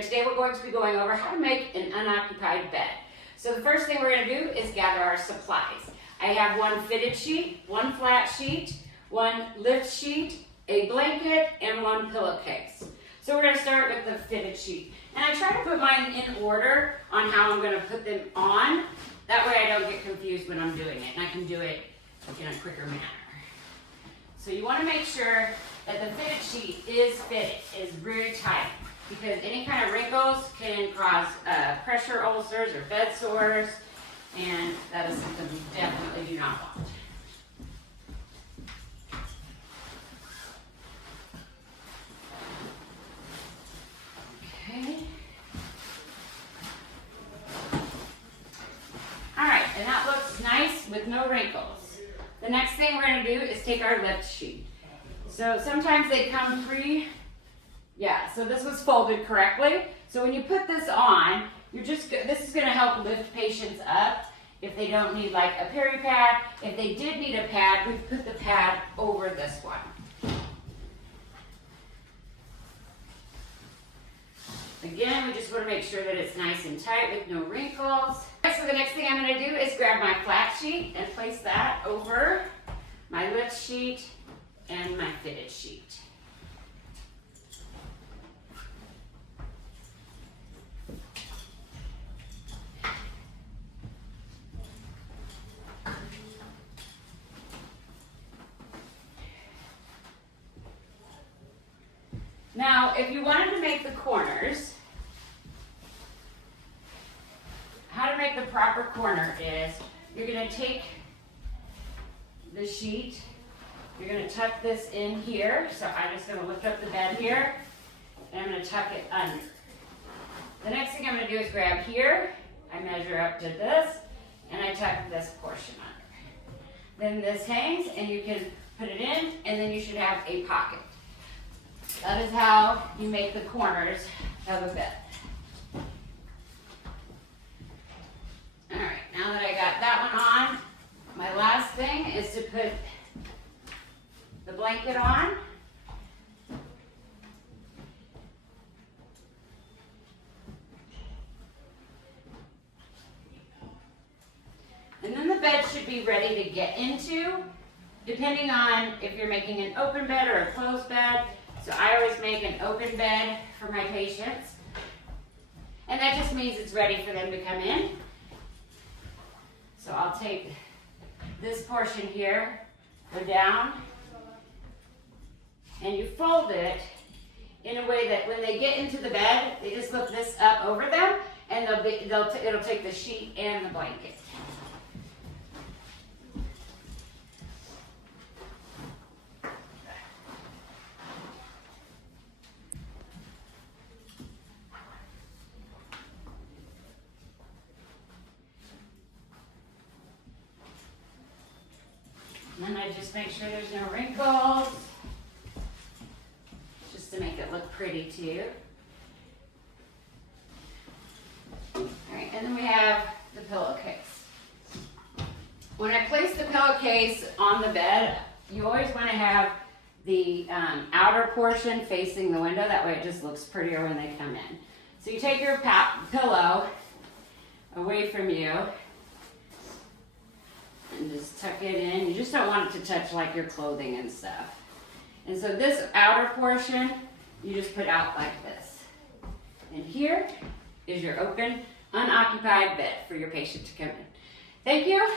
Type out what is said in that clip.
and today we're going to be going over how to make an unoccupied bed. So the first thing we're going to do is gather our supplies. I have one fitted sheet, one flat sheet, one lift sheet, a blanket, and one pillowcase. So we're going to start with the fitted sheet. And I try to put mine in order on how I'm going to put them on. That way I don't get confused when I'm doing it, and I can do it in a quicker manner. So you want to make sure that the fitted sheet is fitted, is very tight, because any kind of wrinkles can cause pressure ulcers or bed sores, and that is something we definitely do not want. Okay. All right, and that looks nice with no wrinkles. The next thing we're going to do is take our lift sheet. So sometimes they come so this was folded correctly. So when you put this on, this is going to help lift patients up if they don't need like a peri pad. If they did need a pad, we put the pad over this one. Again, we just want to make sure that it's nice and tight with no wrinkles. So the next thing I'm going to do is grab my flat sheet and place that over my lift sheet and my fitted sheet. Now, if you wanted to make the corners, how to make the proper corner is you're going to take the sheet, you're going to tuck this in here. So I'm just going to lift up the bed here, and I'm going to tuck it under. The next thing I'm going to do is grab here, I measure up to this, and I tuck this portion under. Then this hangs, and you can put it in, and then you should have a pocket. That is how you make the corners of a bed. All right, now that I got that one on, my last thing is to put the blanket on. And then the bed should be ready to get into, depending on if you're making an open bed or a closed bed. So I always make an open bed for my patients. And that just means it's ready for them to come in. So I'll take this portion here, go down, and you fold it in a way that when they get into the bed, they just lift this up over them, and it'll take the sheet and the blanket. And then I just make sure there's no wrinkles, just to make it look pretty too. All right, and then we have the pillowcase. When I place the pillowcase on the bed, you always want to have the outer portion facing the window. That way it just looks prettier when they come in. So you take your pillow away from you, and just tuck it in. You just don't want it to touch like your clothing and stuff. And so this outer portion, you just put out like this. And here is your open, unoccupied bed for your patient to come in. Thank you.